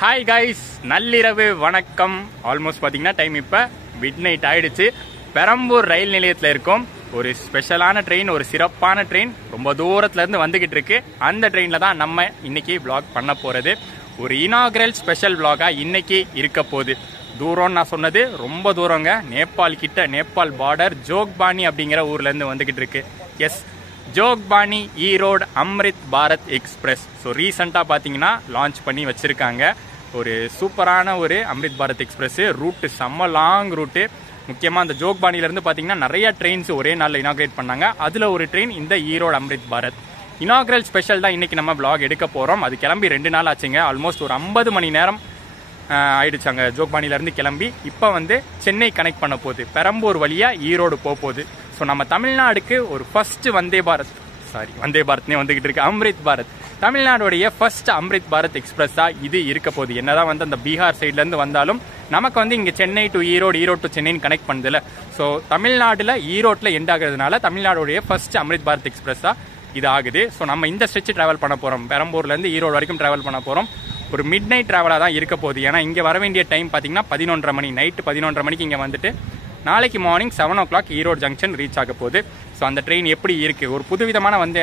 Hi guys, நள்ளிரவு வணக்கம். Almost பார்த்தீங்கன்னா டைம் இப்போ மிட் நைட் ஆயிடுச்சு. பெரம்பூர் ரயில் நிலையத்தில் இருக்கும் ஒரு ஸ்பெஷலான ட்ரெயின், ஒரு சிறப்பான ட்ரெயின் ரொம்ப தூரத்துலேருந்து வந்துக்கிட்டு இருக்கு. அந்த ட்ரெயினில் தான் நம்ம இன்னைக்கு விளாக் பண்ண போகிறது. ஒரு இனாகரல் ஸ்பெஷல் விளாகாக இன்னைக்கு இருக்க போகுது. தூரம்னு நான் சொன்னது ரொம்ப தூரங்க. நேபாள் கிட்ட, நேபாள் பார்டர் ஜோக்பானி அப்படிங்கிற ஊர்லேருந்து வந்துக்கிட்டு இருக்கு. Yes, Jogbani Erode Amrit Bharat express. So ரீசெண்டாக பார்த்தீங்கன்னா லான்ச் பண்ணி வச்சுருக்காங்க ஒரு சூப்பரான ஒரு அம்ரித் பாரத் எக்ஸ்பிரஸ். ரூட்டு செம்ம லாங் ரூட்டு. முக்கியமாக அந்த ஜோக்பானிலேருந்து பார்த்தீங்கன்னா நிறைய ட்ரெயின்ஸ் ஒரே நாளில் இனாகிரேட் பண்ணாங்க. அதில் ஒரு ட்ரெயின் இந்த ஈரோடு அம்ரித் பாரத் இனாகரல் ஸ்பெஷல் தான் இன்றைக்கி நம்ம விளாக் எடுக்க போகிறோம். அது கிளம்பி 2 நாள் ஆச்சுங்க. ஆல்மோஸ்ட் ஒரு 50 மணி நேரம் ஆயிடுச்சாங்க ஜோக்பானிலேருந்து கிளம்பி. இப்போ சென்னை கனெக்ட் பண்ண போகுது. பெரம்பூர் வழியாக ஈரோடு போகுது. ஸோ நம்ம தமிழ்நாடுக்கு ஒரு ஃபர்ஸ்ட் வந்தே பாரத்னே வந்துகிட்டு இருக்கு அம்ரித் பாரத். தமிழ்நாடுடைய ஃபர்ஸ்ட் அம்ரித் பாரத் எக்ஸ்பிரஸாக இது இருக்க போகுது. என்னதான் அந்த பீகார் சைட்லேருந்து வந்தாலும் நமக்கு இங்கே சென்னை டு ஈரோடு, ஈரோடு டு சென்னைன்னு கனெக்ட் பண்ணுதில்ல. ஸோ தமிழ்நாட்டில் ஈரோட்டில் எண்ட் ஆகுறதுனால தமிழ்நாடுடைய ஃபர்ஸ்ட் அம்ரித் பாரத் எக்ஸ்பிரஸாக இது ஆகுது. ஸோ நம்ம இந்த ஸ்ட்ரெச் ட்ராவல் பண்ண போகிறோம். பெரம்பூர்லேருந்து ஈரோடு வரைக்கும் ட்ராவல் பண்ண போகிறோம். ஒரு மிட் நைட் ட்ராவலாக தான் இருக்க போகுது. ஏன்னா இங்கே வர வேண்டிய டைம் பார்த்தீங்கன்னா 11:30 மணி, நைட்டு 11:30 மணிக்கு இங்கே வந்துட்டு நாளைக்கு morning 7 o'clock Erode junction reach ஆக போகுது. ஸோ அந்த ட்ரெயின் எப்படி இருக்குது, ஒரு புதுவிதமான வந்தே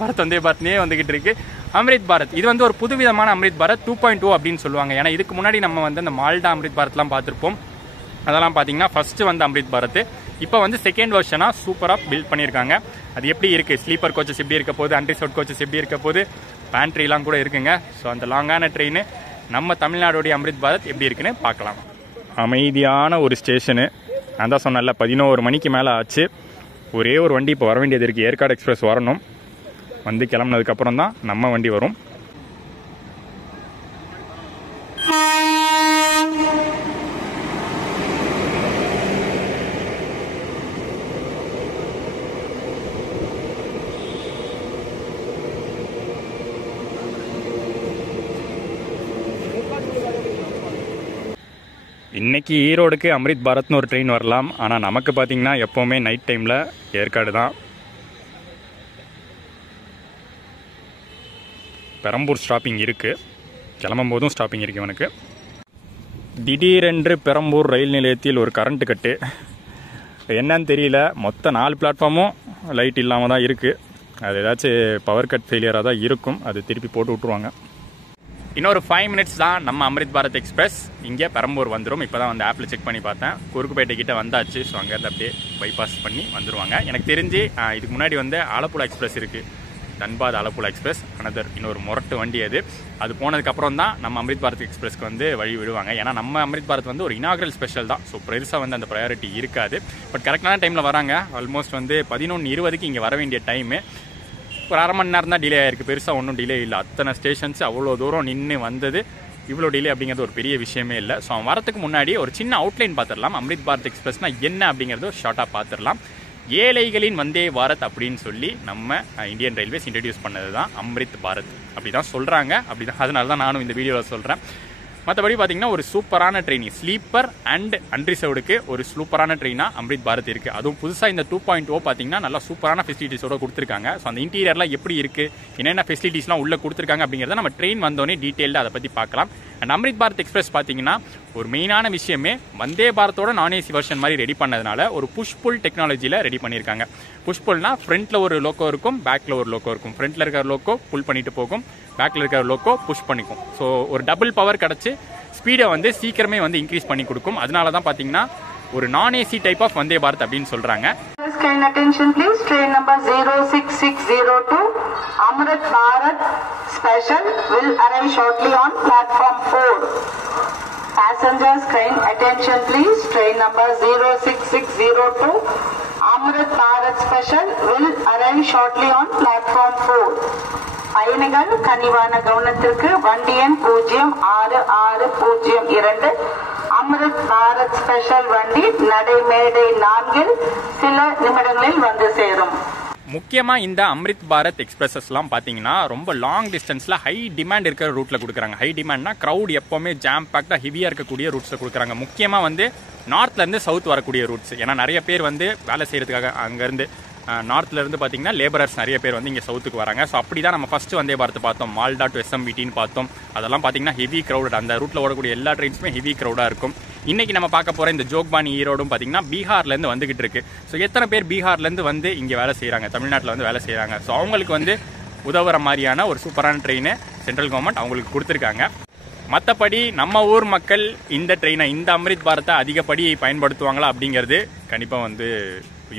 பாரத்னே வந்துகிட்டு இருக்கு அம்ரித் பாரத். இது ஒரு புதுவிதமான அம்ரித் பாரத் 2.0 அப்படின்னு சொல்லுவாங்க. ஏன்னா இதுக்கு முன்னாடி நம்ம அந்த மால்டா அம்ரித் பாரத்லாம் பார்த்துருப்போம். அதெல்லாம் பார்த்தீங்கன்னா ஃபர்ஸ்ட் அம்ரித் பாரத். இப்போ செகண்ட் வெர்ஷனாக சூப்பராக பில்ட் பண்ணியிருக்காங்க. அது எப்படி இருக்குது, ஸ்லீப்பர் கோச்சஸ் எப்படி இருக்க போகுது, அன்ரிசர்வ்ட் கோச்சஸ் எப்படி இருக்க போகுது, பேண்ட்ரிலாம் கூட இருக்குங்க. ஸோ அந்த லாங்கான ட்ரெயின் நம்ம தமிழ்நாடுடைய அம்ரித் பாரத் எப்படி இருக்குன்னு பார்க்கலாம். அமைதியான ஒரு ஸ்டேஷனு. நான் தான் சொன்னேன்ல 11 மணிக்கு மேலே ஆச்சு. ஒரே ஒரு வண்டி இப்போ வர வேண்டியது இருக்குது. ஏற்காடு எக்ஸ்பிரஸ் வரணும். கிளம்புனதுக்கப்புறம் தான் நம்ம வண்டி வரும். இன்றைக்கி ஈரோடுக்கு அம்ரித் பாரத்னு ஒரு ட்ரெயின் வரலாம். ஆனால் நமக்கு பார்த்திங்கன்னா எப்போவுமே நைட் டைமில் ஏற்காடு தான். பெரம்பூர் ஸ்டாப்பிங் இருக்குது, கிளம்பும் போதும் ஸ்டாப்பிங் இருக்குது இவனுக்கு. திடீரென்று பெரம்பூர் ரயில் நிலையத்தில் ஒரு கரண்ட்டு கட்டு. என்னன்னு தெரியல. மொத்த 4 பிளாட்ஃபார்மும் லைட் இல்லாமல் தான் இருக்குது. அது ஏதாச்சும் பவர் கட் ஃபெயிலியராக தான் இருக்கும். அது திருப்பி போட்டு விட்ருவாங்க. இன்னொரு 5 மினிட்ஸ் தான் நம்ம அம்ரித் பாரத் எக்ஸ்பிரஸ் இங்கே பெரம்பூர் வந்துடும். இப்போ தான் ஆப்பில் செக் பண்ணி பார்த்தேன். குறுக்குப்பேட்டை கிட்ட வந்தாச்சு. ஸோ அங்கேருந்து அப்படியே பைபாஸ் பண்ணி வந்துடுவாங்க. எனக்கு தெரிஞ்சு இதுக்கு முன்னாடி ஆலப்புழா எக்ஸ்பிரஸ் இருக்குது, தன்பாத் ஆலப்புழா எக்ஸ்பிரஸ். இன்னொரு முரட்டு வண்டி அது போனதுக்கப்புறம் தான் நம்ம அம்ரித் பாரத் எக்ஸ்பிரஸ்க்கு வழி விடுவாங்க. ஏன்னா நம்ம அம்ரித் பாரத் ஒரு இனாகரல் ஸ்பெஷல் தான். ஸோ பெருசாக அந்த ப்ரையாரிட்டி இருக்காது. பட் கரெக்டான டைமில் வராங்க. ஆல்மோஸ்ட் 11:20க்கு இங்கே வர வேண்டிய டைமு ஒரு அரை மணி நேரம் தான் டிலே ஆயிருக்கு. பெருசாக ஒன்றும் டிலே இல்லை. அத்தனை ஸ்டேஷன்ஸ் அவ்வளோ தூரம் நின்று வந்தது. இவ்வளோ டிலே அப்படிங்கிறது ஒரு பெரிய விஷயமே இல்லை. ஸோ அவன் வரத்துக்கு முன்னாடி ஒரு சின்ன அவுட்லைன் பார்த்துடலாம். அம்ரித் பாரத் எக்ஸ்பிரஸ்னால் என்ன அப்படிங்கிறது ஷார்ட்டாக பார்த்துடலாம். ஏழைகளின் வந்தே பாரத் அப்படின்னு சொல்லி நம்ம இந்தியன் ரயில்வேஸ் இன்ட்ரடியூஸ் பண்ணது தான் அம்ரித் பாரத். அப்படி தான் சொல்கிறாங்க. அதனால தான் நானும் இந்த வீடியோவில் சொல்கிறேன். மற்றபடி பார்த்தீங்கன்னா ஒரு சூப்பரான ட்ரெயின், ஸ்லீப்பர் அண்ட் அன்ரிசர்வ்டுக்கு ஒரு சூப்பரான ட்ரெயினாக அம்ரித் பாரத் இருக்குது. அதுவும் புதுசாக இந்த 2.0 பார்த்தீங்கன்னா நல்லா சூப்பரான ஃபெசிலிட்டிஸோடு கொடுத்துருக்காங்க. ஸோ அந்த இன்டீரியர்லாம் எப்படி இருக்குது, என்னென்ன ஃபெசிலிட்டிஸ்லாம் உள்ளே கொடுத்துருக்காங்க அப்படிங்கிறத நம்ம ட்ரெயின் வந்தோடனே டீட்டெயிலாக அதை பற்றி பார்க்கலாம். அண்ட் அம்ரித் பாரத் எக்ஸ்பிரஸ் பார்த்தீங்கன்னா ஒரு மெயினான விஷயமே வந்தே பாரத்தோட நான் ஏசி வெர்ஷன் மாதிரி ரெடி பண்ணதுனால ஒரு புஷ் புல் டெக்னாலஜியில் ரெடி பண்ணியிருக்காங்க. புஷ் புல்னா ஃப்ரண்ட்டில் ஒரு லோக்கோ இருக்கும், பேக்கில் ஒரு லோக்கோ இருக்கும். ஃப்ரண்ட்டில் இருக்கிற லோக்கோ புல் பண்ணிட்டு போகும், பேக்கில் இருக்கிற லோக்கோ புஷ் பண்ணிக்கும். ஸோ ஒரு டபுள் பவர் கிடச்சி ஸ்பீடை சீக்கிரமே இன்க்ரீஸ் பண்ணி கொடுக்கும். அதனால தான் பார்த்தீங்கன்னா ஒரு நான் AC type of Vande Bharat அப்படின்னு சொல்கிறாங்க. Attention please, train number 06602 Amrit Bharat Special will arrive shortly on platform 4. Passengers, kind attention please, train number 06602 Amrit Bharat Special will arrive shortly on platform 4. பயணிகள் கனிவான கவனத்திற்கு வண்டி எண் 06602 அம்ரித் பாரத் ஸ்பெஷல் வண்டி நடைமேடை 4 சில நிமிடங்களில் வந்து சேரும். முக்கியமாக இந்த அம்ரித் பாரத் எக்ஸ்பிரஸஸ்லாம் பார்த்தீங்கன்னா ரொம்ப லாங் டிஸ்டன்ஸில் ஹை டிமாண்ட் இருக்கிற ரூட்டில் கொடுக்குறாங்க. ஹை டிமாண்ட்னா க்ரௌட் எப்போவுமே ஜாம் பேக்டாக ஹெவியாக இருக்கக்கூடிய ரூட்ஸை கொடுக்குறாங்க. முக்கியமாக நார்த்லேருந்து சவுத் வரக்கூடிய ரூட்ஸ். ஏன்னா நிறைய பேர் வேலை செய்கிறதுக்காக அங்கேருந்து நார்த்லேருந்து பார்த்தீங்கன்னா லேபரர்ஸ் நிறைய பேர் வந்து இங்கே சவுத்துக்கு வராங்க. ஸோ அப்படி தான் நம்ம ஃபஸ்ட்டு வந்தே பாரத் பார்த்தோம், மால்டா டு எஸ்எம்பிடின்னு பார்த்தோம். அதெல்லாம் பார்த்தீங்கன்னா ஹெவி க்ரௌட், அந்த ரூட்டில் ஓடக்கூடிய எல்லா ட்ரெயின்ஸுமே ஹெவி க்ரௌடாக இருக்கும். இன்றைக்கி நம்ம பார்க்க போகிற இந்த ஜோக்பானி ஈரோடும் பார்த்தீங்கன்னா பீகார்லேருந்து வந்துகிட்டு இருக்கு. ஸோ எத்தனை பேர் பீகார்லேருந்து வந்து இங்கே வேலை செய்கிறாங்க, தமிழ்நாட்டில் வந்து வேலை செய்கிறாங்க. ஸோ அவங்களுக்கு வந்து உதவுற மாதிரியான ஒரு சூப்பரான ட்ரெயினை சென்ட்ரல் கவர்மெண்ட் அவங்களுக்கு கொடுத்துருக்காங்க. மற்றபடி நம்ம ஊர் மக்கள் இந்த ட்ரெயினை, இந்த அம்ரித் பாரத்தை அதிகப்படி பயன்படுத்துவாங்களா அப்படிங்கிறது கண்டிப்பாக வந்து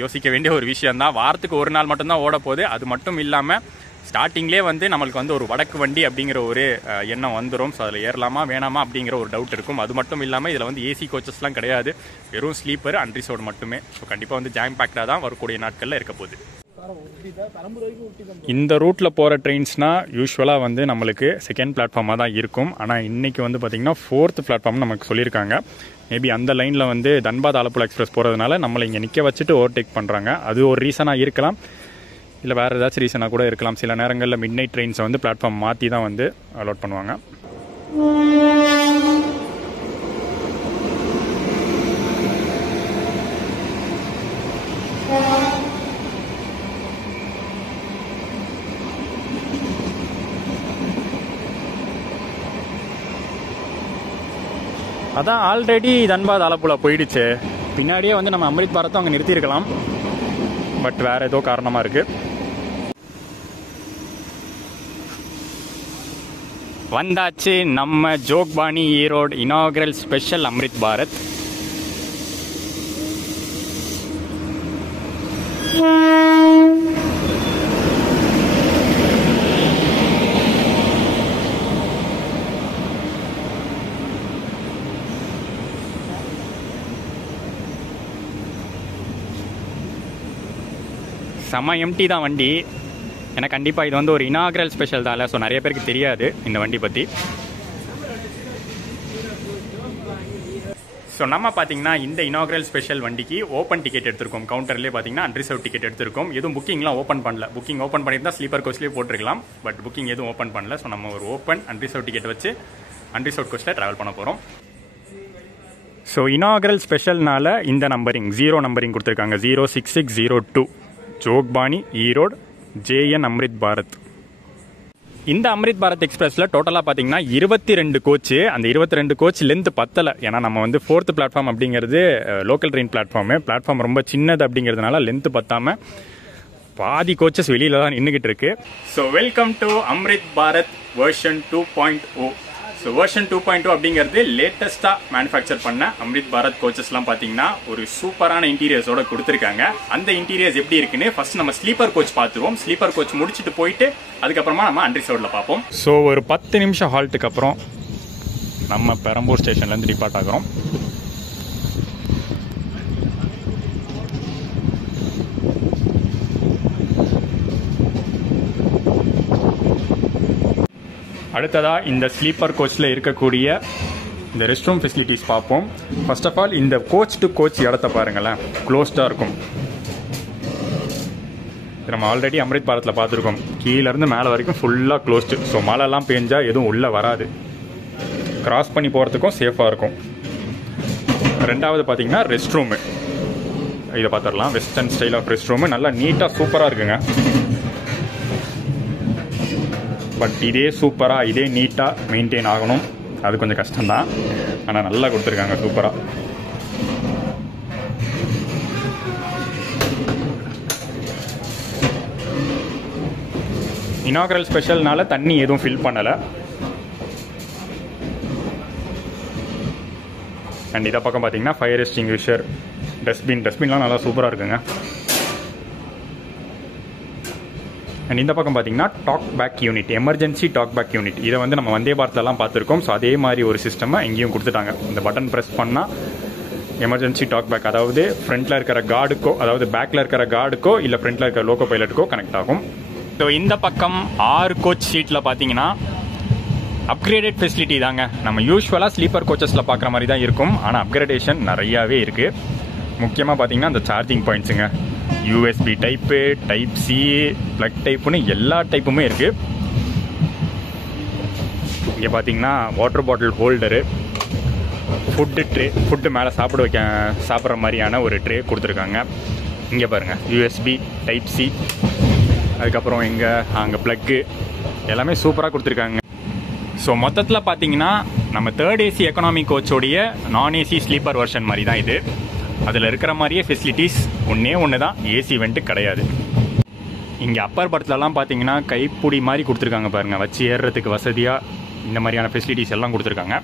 யோசிக்க வேண்டிய ஒரு விஷயந்தான். வாரத்துக்கு ஒரு நாள் மட்டும்தான் ஓட போகுது. அது மட்டும் இல்லாமல் ஸ்டார்டிங்லேயே வந்து நம்மளுக்கு வந்து ஒரு வடக்கு வண்டி அப்படிங்கிற ஒரு எண்ணம் வந்துடும். ஸோ அதில் ஏறலாமா வேணாமா அப்படிங்கிற ஒரு டவுட் இருக்கும். அது மட்டும் இல்லாமல் இதில் வந்து ஏசி கோச்சஸ்லாம் கிடையாது, வெறும் ஸ்லீப்பர் அன்ரிசர்வ்டு மட்டுமே. ஸோ கண்டிப்பாக வந்து ஜாம் பேக்டாக தான் வரக்கூடிய நாட்களில் இருக்க போகுது. இந்த ரூட்டில் போகிற ட்ரெயின்ஸ்னால் யூஸ்வலாக வந்து நம்மளுக்கு செகண்ட் பிளாட்ஃபார்மாக தான் இருக்கும். ஆனால் இன்றைக்கி வந்து பார்த்திங்கன்னா 4th பிளாட்ஃபார்ம் நமக்கு சொல்லியிருக்காங்க. மேபி அந்த லைனில் வந்து தன்பாத் ஆலப்புழா எக்ஸ்பிரஸ் போகிறதுனால நம்மளை இங்கே நிற்க வச்சுட்டு ஓவர்டேக் பண்ணுறாங்க. அது ஒரு ரீசனாக இருக்கலாம், இல்லை வேறு ஏதாச்சும் ரீசனாக கூட இருக்கலாம். சில நேரங்களில் மிட் நைட் ட்ரெயின்ஸை வந்து பிளாட்ஃபார்ம் மாற்றி தான் வந்து அலோட் பண்ணுவாங்க. அதான் ஆல்ரெடி தன்பாத் ஆலப்புழா போயிடுச்சு. பின்னாடியே வந்து நம்ம அம்ரித் பாரத்தை அங்கே நிறுத்தியிருக்கலாம், பட் வேறு ஏதோ காரணமாக இருக்குது. வந்தாச்சு நம்ம ஜோக்பானி ஈரோடு இனாகரல் ஸ்பெஷல் அம்ரித் பாரத். செம்ம எம்டி தான் வண்டி. ஏன்னா கண்டிப்பாக இது வந்து ஒரு இனாகரல் ஸ்பெஷல் தான். ஸோ நிறைய பேருக்கு தெரியாது இந்த வண்டி பற்றி. ஸோ நம்ம பார்த்தீங்கன்னா இந்த இனாகரல் ஸ்பெஷல் வண்டிக்கு ஓப்பன் டிக்கெட் எடுத்திருக்கோம். கவுண்டர்லேயே பார்த்தீங்கன்னா அன்ரிசர்வ் டிக்கெட் எடுத்திருக்கோம். எதுவும் புக்கிங்லாம் ஓப்பன் பண்ணல. புக்கிங் ஓப்பன் பண்ணியிருந்தால் ஸ்லீப்பர் கோச்லேயே போட்டிருக்கலாம், பட் புக்கிங் எதுவும் ஓப்பன் பண்ணல. ஸோ நம்ம ஒரு ஓப்பன் அன்ரிசர்வ் டிக்கெட் வச்சு அன்ரிசர்வ் கோச்சில் ட்ராவல் பண்ண போகிறோம். ஸோ இனாகரல் ஸ்பெஷல்னால இந்த நம்பரிங் 0 நம்பரிங் கொடுத்துருக்காங்க, 06602 ஜோக்பானி ஈரோடு ஜேஎன் அம்ரித் பாரத். இந்த அம்ரித் பாரத் எக்ஸ்பிரஸில் டோட்டலாக பார்த்தீங்கன்னா 22 கோச்சு. அந்த 22 கோச் லென்த் பத்தலை. ஏன்னா நம்ம வந்து 4th பிளாட்ஃபார்ம் அப்படிங்கிறது லோக்கல் ட்ரெயின் பிளாட்ஃபார்ம் ரொம்ப சின்னது அப்படிங்கிறதுனால லென்த்து பத்தாமல் பாதி கோச்சஸ் வெளியில் தான் நின்றுக்கிட்டு இருக்கு. So welcome to Amrit Bharat version 2.0. So version 2.0 அப்படிங்கிறது லேட்டஸ்ட்டாக மேனுஃபேக்சர் பண்ண அம்ரித் பாரத் கோச்சஸ்லாம் பார்த்தீங்கன்னா ஒரு சூப்பரான இன்டீரியர்ஸோட கொடுத்துருக்காங்க. அந்த இன்டீரியர்ஸ் எப்படி இருக்குன்னு ஃபர்ஸ்ட் நம்ம ஸ்லீப்பர் கோச் பார்த்துருவோம். ஸ்லீப்பர் கோச் முடிச்சுட்டு போயிட்டு அதுக்கப்புறமா நம்ம அன்ரிசர்வ்டில் பார்ப்போம். ஸோ ஒரு 10 நிமிஷம் ஹால்ட்டுக்கு அப்புறம் நம்ம பெரம்பூர் ஸ்டேஷன்லேருந்து டிபார்ட் ஆகிறோம். அடுத்ததாக இந்த ஸ்லீப்பர் கோச்சில் இருக்கக்கூடிய இந்த ரெஸ்ட் ரூம் ஃபெசிலிட்டிஸ் பார்ப்போம். ஃபர்ஸ்ட் ஆஃப் ஆல் இந்த கோச் டு கோச் இடத்த பாருங்களேன், க்ளோஸ்டாக இருக்கும். நம்ம ஆல்ரெடி அம்ரித் பாரத்தில் பார்த்துருக்கோம், கீழேருந்து மேலே வரைக்கும் ஃபுல்லாக க்ளோஸ்டு. ஸோ மழைலாம் பெஞ்சால் எதுவும் உள்ளே வராது, கிராஸ் பண்ணி போகிறதுக்கும் சேஃபாக இருக்கும். ரெண்டாவது பார்த்தீங்கன்னா ரெஸ்ட் ரூமு, இதை பார்த்துடலாம். Western style of rest room நல்லா நீட்டாக சூப்பராக இருக்குங்க. பட் இதே சூப்பராக இதே நீட்டாக மெயின்டைன் ஆகணும், அது கொஞ்சம் கஷ்டம்தான். ஆனால் நல்லா கொடுத்துருக்காங்க சூப்பராக. இனாகரல் ஸ்பெஷல்னால தண்ணி எதுவும் ஃபில் பண்ணலை. அண்ட் இதை பக்கம் பார்த்தீங்கன்னா ஃபயர் எக்ஸ்டிங்விஷர், டஸ்ட்பின்லாம் நல்லா சூப்பராக இருக்குங்க. அண்ட் இந்த பக்கம் பார்த்தீங்கன்னா talk back unit, emergency talk back unit. இதை வந்து நம்ம வந்தே பாரத்லலாம் பார்த்துருக்கோம். ஸோ அதே மாதிரி ஒரு சிஸ்டமை எங்கேயும் கொடுத்துட்டாங்க. இந்த பட்டன் ப்ரெஸ் பண்ணால் எமர்ஜென்சி டாக் பேக், அதாவது ஃப்ரண்ட்டில் இருக்கிற கார்டுக்கோ, அதாவது பேக்கில் இருக்கிற கார்டுக்கோ இல்லை ஃப்ரண்ட்டில் இருக்கிற லோக்கோ பைலட்டுக்கோ கனெக்ட் ஆகும். ஸோ இந்த பக்கம் 6 கோச் சீட்டில் பார்த்தீங்கன்னா அப்கிரேடட் ஃபெசிலிட்டி தாங்க. நம்ம யூஸ்வலாக ஸ்லீப்பர் கோச்சஸில் பார்க்குற மாதிரி தான் இருக்கும், ஆனால் அப்கிரேடேஷன் நிறையாவே இருக்குது. முக்கியமாக பார்த்தீங்கன்னா அந்த சார்ஜிங் பாயிண்ட்ஸுங்க, USB type, type C, plug டைப்புன்னு எல்லா டைப்புமே இருக்குது. இங்கே பார்த்தீங்கன்னா water bottle holder, food tray, food மேலே சாப்பிட்ற மாதிரியான ஒரு ட்ரே கொடுத்துருக்காங்க. இங்கே பாருங்கள் யூஎஸ்பி டைப் சி, அதுக்கப்புறம் அங்கே ப்ளக்கு எல்லாமே சூப்பராக கொடுத்துருக்காங்க. ஸோ மொத்தத்தில் பார்த்தீங்கன்னா நம்ம தேர்ட் ஏசி எக்கனாமி கோச்சோடைய நான் ஏசி ஸ்லீப்பர் வெர்ஷன் மாதிரி தான் இது. அதில் இருக்கிற மாதிரியே ஃபெசிலிட்டிஸ் ஒன்று தான், ஏசி வெண்ட்டு கிடையாது. இங்கே அப்பர் பர்த்லலாம் பார்த்தீங்கன்னா கைப்பிடி மாதிரி கொடுத்துருக்காங்க பாருங்கள், வச்சு ஏறுறதுக்கு வசதியாக இந்த மாதிரியான ஃபெசிலிட்டிஸ் எல்லாம் கொடுத்துருக்காங்க.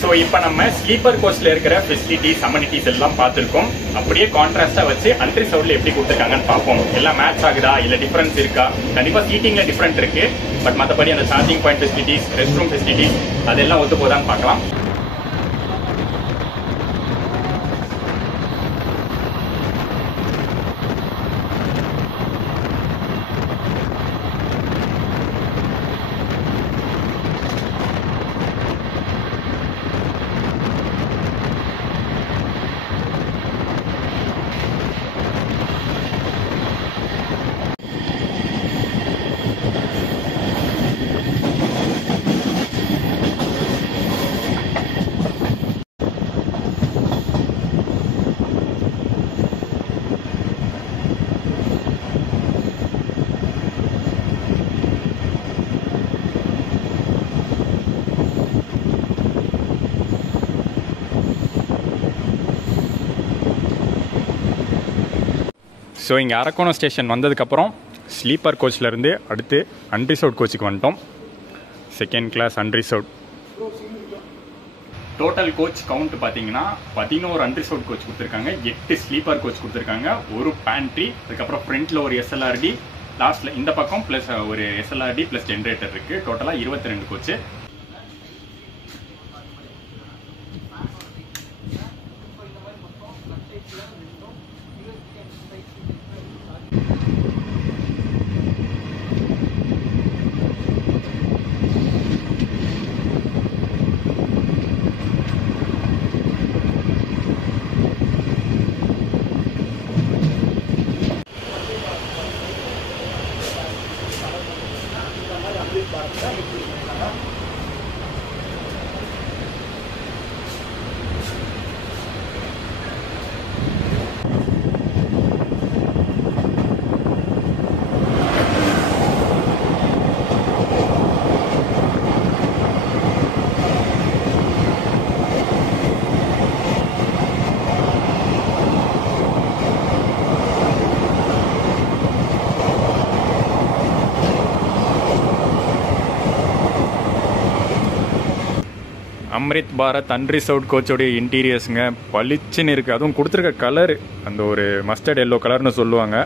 ஸோ இப்போ நம்ம ஸ்லீப்பர் கோச்சில் இருக்கிற ஃபெசிலிட்டிஸ் அமெனிட்டிஸ் எல்லாம் பார்த்துருக்கோம். அப்படியே கான்ட்ராஸ்டாக வச்சு அன்ரிசர்வ்டில் எப்படி கொடுத்துருக்காங்கன்னு பார்ப்போம். எல்லாம் மேட்ச் ஆகுதா, இல்லை டிஃப்ரென்ஸ் இருக்கா? கண்டிப்பாக சீட்டிங்கில் டிஃப்ரெண்ட் இருக்குது, பட் மற்றபடி அந்த charging point facilities, rest room facilities அதெல்லாம் ஒத்து போதான்னு பார்க்கலாம். ஸோ இங்கே அரக்கோணம் ஸ்டேஷன் வந்ததுக்கப்புறம் ஸ்லீப்பர் கோச்சிலேருந்து அடுத்து அன்ரிசர்வ்ட் கோச்சுக்கு வந்துட்டோம். Second class unreserved. Total coach count பார்த்தீங்கன்னா 11 அன்ரிசர்வ்ட் கோச் கொடுத்துருக்காங்க, 8 ஸ்லீப்பர் கோச் கொடுத்துருக்காங்க, ஒரு பேண்ட்ரி, அதுக்கப்புறம் ஃப்ரண்ட்டில் ஒரு எஸ்எல்ஆர்டி, லாஸ்ட்டில் இந்த பக்கம் ப்ளஸ் ஒரு எஸ்எல்ஆர்டி ப்ளஸ் ஜென்ரேட்டர் இருக்குது. டோட்டலாக 22 கோச்சு. அம்ரித் பாரத் அன்ரிசர்வ்ட் கோச்சோடைய இன்டீரியர்ஸுங்க பளிச்சுன்னு இருக்குது. அதுவும் கொடுத்துருக்க கலர் அந்த ஒரு மஸ்டர்ட் எல்லோ கலர்னு சொல்லுவாங்க,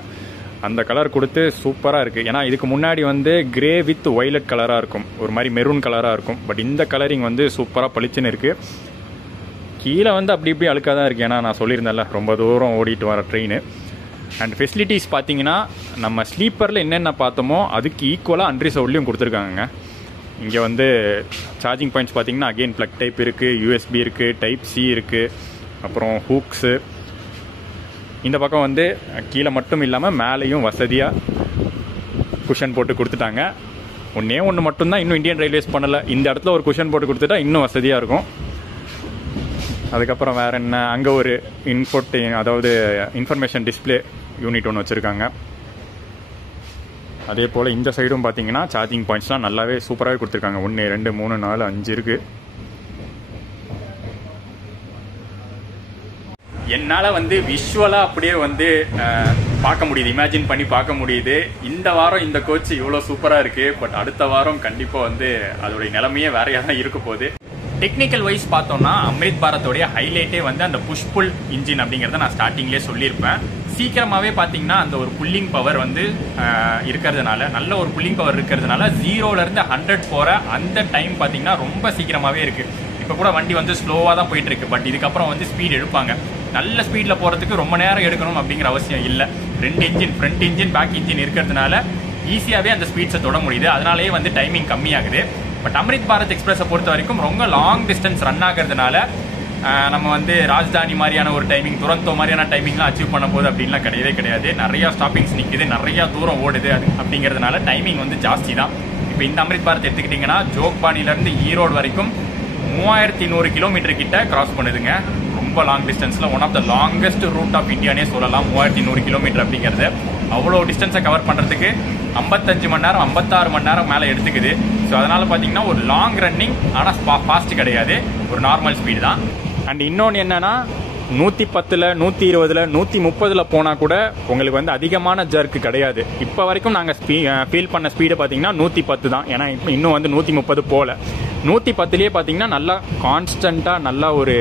அந்த கலர் கொடுத்து சூப்பராக இருக்குது. ஏன்னா இதுக்கு முன்னாடி வந்து கிரே வித் ஒய்லட் கலராக இருக்கும், ஒரு மாதிரி மெரூன் கலராக இருக்கும். பட் இந்த கலரிங் வந்து சூப்பராக பளிச்சுன்னு இருக்குது. கீழே வந்து அப்படி இப்படி அழுக்காக தான் இருக்குது, ஏன்னா நான் சொல்லியிருந்தேன்ல ரொம்ப தூரம் ஓடிட்டு வர ட்ரெயின். அண்ட் ஃபெசிலிட்டிஸ் பார்த்தீங்கன்னா நம்ம ஸ்லீப்பரில் என்னென்ன பார்த்தோமோ அதுக்கு ஈக்குவலாக அன்ரிசர்வ்ட்லேயும் கொடுத்துருக்காங்க. இங்கே வந்து சார்ஜிங் பாயிண்ட்ஸ் பார்த்தீங்கன்னா அகெயின் ப்ளக் டைப் இருக்குது, யூஎஸ்பி இருக்குது, டைப் சி இருக்குது, அப்புறம் ஹூக்ஸு. இந்த பக்கம் வந்து கீழே மட்டும் இல்லாமல் மேலேயும் வசதியாக குஷன் போட்டு கொடுத்துட்டாங்க. ஒன்று மட்டும்தான் இன்னும் இந்தியன் ரயில்வேஸ் பண்ணலை, இந்த இடத்துல ஒரு குஷன் போட்டு கொடுத்துட்டா இன்னும் வசதியாக இருக்கும். அதுக்கப்புறம் வேறு என்ன, அங்கே ஒரு அதாவது இன்ஃபர்மேஷன் டிஸ்பிளே யூனிட் ஒன்று வச்சுருக்காங்க. அதே போல் இந்த சைடும் பார்த்தீங்கன்னா சார்ஜிங் பாயிண்ட்ஸ்லாம் நல்லாவே சூப்பராகவே கொடுத்துருக்காங்க. 1 2 3 4 5 இருக்குது. என்னால் வந்து விஷுவலாக அப்படியே வந்து பார்க்க முடியுது, இமேஜின் பண்ணி பார்க்க முடியுது. இந்த வாரம் இந்த கோச் இவ்வளோ சூப்பராக இருக்குது, பட் அடுத்த வாரம் கண்டிப்பாக வந்து அதோடைய நிலைமையே வேறையாக தான் இருக்க போகுது. டெக்னிக்கல் வைஸ் பார்த்தோம்னா அம்ரித் பாரத்தோடைய ஹைலைட்டே வந்து அந்த புஷ்புல் இன்ஜின் அப்படிங்கிறத நான் ஸ்டார்டிங்லேயே சொல்லியிருப்பேன். சீக்கிரமாகவே பார்த்தீங்கன்னா அந்த ஒரு புல்லிங் பவர் வந்து இருக்கிறதுனால, நல்ல ஒரு புல்லிங் பவர் இருக்கிறதுனால 0லேருந்து 100 போகிற அந்த டைம் பார்த்தீங்கன்னா ரொம்ப சீக்கிரமாகவே இருக்குது. இப்போ கூட வண்டி வந்து ஸ்லோவாக தான் போயிட்டு இருக்கு, பட் இதுக்கப்புறம் வந்து ஸ்பீட் எடுப்பாங்க. நல்ல ஸ்பீடில் போகிறதுக்கு ரொம்ப நேரம் எடுக்கணும் அப்படிங்கிற அவசியம் இல்லை. 2 engine, front engine back engine இருக்கிறதுனால ஈஸியாகவே அந்த ஸ்பீட்ஸை தொட முடியுது. அதனாலேயே வந்து டைமிங் கம்மியாகுது. பட் அம்ரித் பாரத் எக்ஸ்பிரஸை பொறுத்த வரைக்கும் ரொம்ப லாங் டிஸ்டன்ஸ் ரன் ஆகிறதுனால நம்ம வந்து ராஜ்தானி மாதிரியான ஒரு டைமிங், துரந்தோ மாதிரியான டைமிங்லாம் அச்சீவ் பண்ண போது அப்படின்லாம் கிடையாது. நிறையா ஸ்டாப்பிங்ஸ் நிற்குது, நிறையா தூரம் ஓடுது. அப்படிங்கிறதுனால டைமிங் வந்து ஜாஸ்தி தான். இப்போ இந்த அம்ரித் பாரத் எடுத்துக்கிட்டிங்கன்னா ஜோக்பானிலேருந்து ஈரோடு வரைக்கும் 3100 கிலோமீட்டர் கிட்ட கிராஸ் பண்ணுதுங்க. ரொம்ப லாங் டிஸ்டன்ஸில் one of the longest route of இந்தியானே சொல்லலாம். 3100 கிலோமீட்டர் அப்படிங்கிறது அவ்வளோ டிஸ்டன்ஸை கவர் பண்ணுறதுக்கு 55 மணி நேரம் 56 மணி நேரம் மேலே எடுத்துக்குது. ஸோ அதனால் பார்த்தீங்கன்னா ஒரு லாங் ரன்னிங், ஆனால் ஃபாஸ்ட் கிடையாது, ஒரு நார்மல் ஸ்பீடு தான். அண்ட் இன்னொன்று என்னென்னா 110, 120, 130 போனால் கூட உங்களுக்கு வந்து அதிகமான ஜர்க்கு கிடையாது. இப்போ வரைக்கும் நாங்கள் ஃபீல் பண்ண ஸ்பீடு பார்த்தீங்கன்னா 110 தான். ஏன்னா இப்போ இன்னும் வந்து 130 போகல. 110லேயே பார்த்தீங்கன்னா நல்லா கான்ஸ்டண்ட்டாக நல்லா ஒரு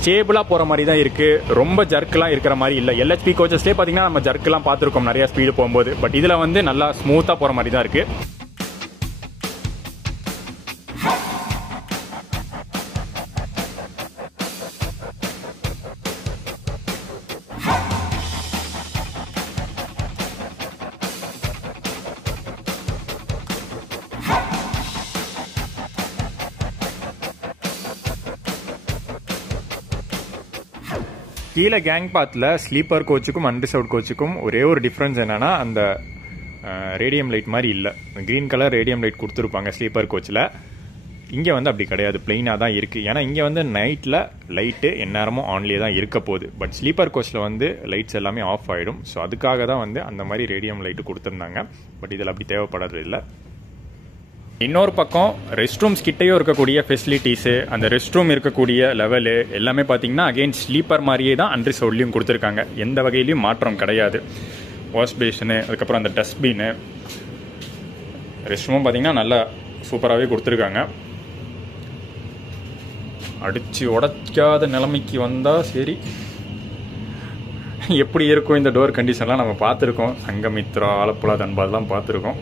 ஸ்டேபிளாக போகிற மாதிரி தான் இருக்குது. ரொம்ப ஜர்க்கெலாம் இருக்கிற மாதிரி இல்லை. LHP கோச்சஸ்லேயே பார்த்தீங்கன்னா நம்ம ஜர்க்கெலாம் பார்த்துருக்கோம் நிறையா ஸ்பீடு போகும்போது. பட் இதில் வந்து நல்லா ஸ்மூத்தாக போகிற மாதிரி தான் இருக்குது. கீழே கேங் பாத்தில் ஸ்லீப்பர் கோச்சுக்கும் அன்ரிசர்வ்ட் கோச்சுக்கும் ஒரே ஒரு டிஃப்ரென்ஸ் என்னென்னா அந்த ரேடியம் லைட் மாதிரி இல்லை. க்ரீன் கலர் ரேடியம் லைட் கொடுத்துருப்பாங்க ஸ்லீப்பர் கோச்சில். இங்கே வந்து அப்படி கிடையாது, பிளெயினாக தான் இருக்குது. ஏன்னா இங்கே வந்து நைட்டில் லைட்டு எந்நேரமும் ஆன்லேயே தான் இருக்க போகுது. பட் ஸ்லீப்பர் கோச்சில் வந்து லைட்ஸ் எல்லாமே ஆஃப் ஆகிடும். ஸோ அதுக்காக தான் வந்து அந்த மாதிரி ரேடியம் லைட்டு கொடுத்துருந்தாங்க. பட் இதில் அப்படி தேவைப்படுறது இல்லை. இன்னொரு பக்கம் ரெஸ்ட் ரூம்ஸ் கிட்டேயும் இருக்கக்கூடிய ஃபெசிலிட்டிஸு, அந்த ரெஸ்ட் ரூம் இருக்கக்கூடிய லெவலு எல்லாமே பார்த்தீங்கன்னா அகெயின் ஸ்லீப்பர் மாதிரியே தான் அன்ரிசர்வ்ட்லையும் கொடுத்துருக்காங்க. எந்த வகையிலையும் மாற்றம் கிடையாது. வாஷ் பேஷனு, அதுக்கப்புறம் அந்த டஸ்ட்பின்னு, ரெஸ்ட் ரூமும் பார்த்தீங்கன்னா நல்லா சூப்பராகவே கொடுத்துருக்காங்க. அடித்து உடைக்காத நிலைமைக்கு வந்தால் சரி. எப்படி இருக்கும் இந்த டோர் கண்டிஷன்லாம் நம்ம பார்த்துருக்கோம். சங்கமித்ரா, ஆலப்புழா, தன்பாத்லாம் பார்த்துருக்கோம்.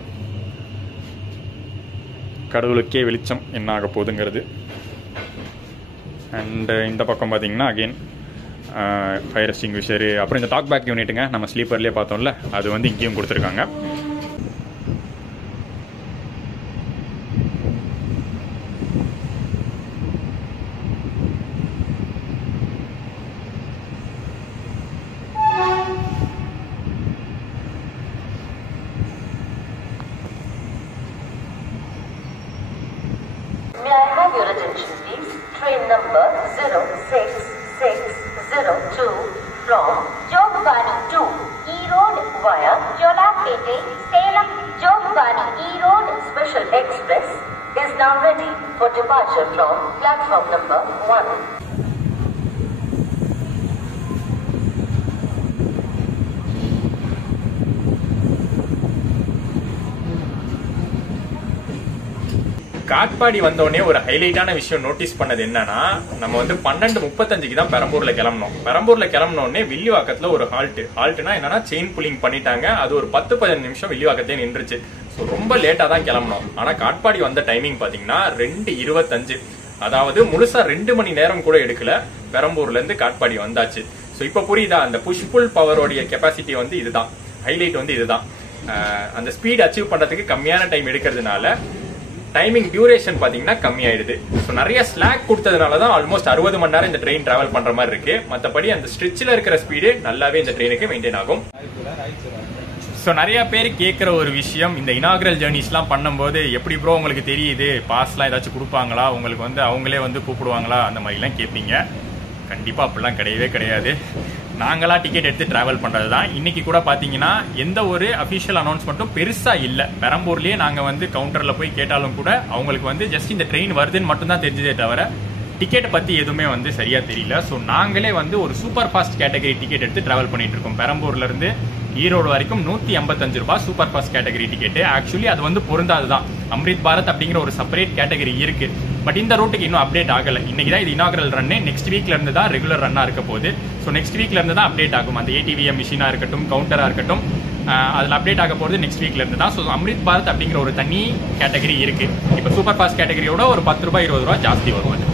கடவுளுக்கே வெளிச்சம் என்ன ஆக போகுதுங்கிறது. அண்டு இந்த பக்கம் பார்த்தீங்கன்னா அகெயின் ஃபயர் எக்ஸ்டிங்விஷரு, அப்புறம் இந்த டாக் பேக் யூனிட்டுங்க நம்ம ஸ்லீப்பர்லேயே பார்த்தோம்ல, அது வந்து இங்கேயும் கொடுத்துருக்காங்க. Train number 06602 from Jogabani to E-Road via Jolapete, Salem, Jogabani E-Road Special Express is now ready for departure from platform number 1. Katpadi வந்தோடனே ஒரு ஹைலைட்டான விஷயம் நோட்டீஸ் பண்ணது என்னன்னா, நம்ம வந்து 12:35 தான் பெரம்பூர்ல கிளம்பணும். பெரம்பூர்ல கிளம்பினோடனே வில்லிவாக்கத்துல ஒரு ஹால்ட்னா என்னன்னா செயின் புல்லிங் பண்ணிட்டாங்க. அது ஒரு 10-15 நிமிஷம் வில்லிவாக்கத்தே நின்றுச்சு. ஸோ ரொம்ப லேட்டா தான் கிளம்பணும். ஆனா காட்பாடி வந்த டைமிங் பாத்தீங்கன்னா 2:25. அதாவது முழுசா 2 மணி நேரம் கூட எடுக்கல. பெரம்பூர்ல இருந்து காட்பாடி வந்தாச்சு. ஸோ இப்ப புரியுதா, அந்த புஷ் புல் பவரோடைய கெப்பாசிட்டி வந்து இதுதான், ஹைலைட் வந்து இதுதான். அந்த ஸ்பீட் அச்சீவ் பண்றதுக்கு கம்மியான டைம் எடுக்கிறதுனால டைமிங் டியூரேஷன் பாத்தீங்கன்னா கம்மி ஆயிடுது. ஸோ நிறைய ஸ்லாக் கொடுத்ததுனால தான் ஆல்மோஸ்ட் 60 மணி நேரம் இந்த ட்ரெயின் டிராவல் பண்ற மாதிரி இருக்கு. மற்றபடி அந்த ஸ்ட்ரெச்சில் இருக்கிற ஸ்பீடு நல்லாவே இந்த ட்ரெயினுக்கு மெயின்டைன் ஆகும். ஸோ நிறைய பேர் கேட்குற ஒரு விஷயம், இந்த இனாகரல் ஜேர்னிஸ்லாம் பண்ணும்போது எப்படி ப்ரோ உங்களுக்கு தெரியுது, பாஸ்லாம் ஏதாச்சும் கொடுப்பாங்களா, உங்களுக்கு வந்து அவங்களே வந்து கூப்பிடுவாங்களா, அந்த மாதிரிலாம் கேட்பீங்க. கண்டிப்பாக அப்படிலாம் கிடையவே கிடையாது. நாங்களா டிக்கெட் எடுத்து டிராவல் பண்ணுறது தான். இன்னைக்கு கூட பார்த்தீங்கன்னா எந்த ஒரு அஃபிஷியல் அனௌன்ஸ்மெண்ட்டும் பெருசாக இல்லை. பெரம்பூர்லேயே நாங்கள் வந்து கவுண்டரில் போய் கேட்டாலும் கூட அவங்களுக்கு வந்து ஜஸ்ட் இந்த ட்ரெயின் வருதுன்னு மட்டும்தான் தெரிஞ்சதே தவிர டிக்கெட்டை பற்றி எதுவுமே வந்து சரியாக தெரியல. ஸோ நாங்களே வந்து ஒரு சூப்பர் ஃபாஸ்ட் கேட்டகரி டிக்கெட் எடுத்து டிராவல் பண்ணிட்டு இருக்கோம். பெரம்பூர்லேருந்து ஈரோடு வரைக்கும் 155 ரூபாய் super fast category ticket. Actually அது வந்து பொருந்தாது தான். அம்ரித் பாரத் அப்படிங்கிற ஒரு செப்பரேட் கேட்டகரி இருக்கு. பட் இந்த ரூட்டுக்கு இன்னும் அப்டேட் ஆகலை. இன்னைக்கு தான் இது இனாகரல் ரன்னு. நெக்ஸ்ட் வீக்ல இருந்து தான் ரெகுலர் ரன்னா இருக்க போகுது. ஸோ நெக்ஸ்ட் வீக்ல இருந்து தான் அப்டேட் ஆகும். அந்த ATVM மிஷினா இருக்கட்டும், கவுண்டரா இருக்கட்டும், அதில் அப்டேட் ஆக போகிறது நெக்ஸ்ட் வீக்ல இருந்து தான். ஸோ அம்ரித் பாரத் அப்படிங்கிற ஒரு தனி கேட்டகரி இருக்கு. இப்போ சூப்பர் ஃபாஸ்ட் கேட்டகரியோட ஒரு 10 ரூபாய் 20 ரூபாய் ஜாஸ்தி வரும். அது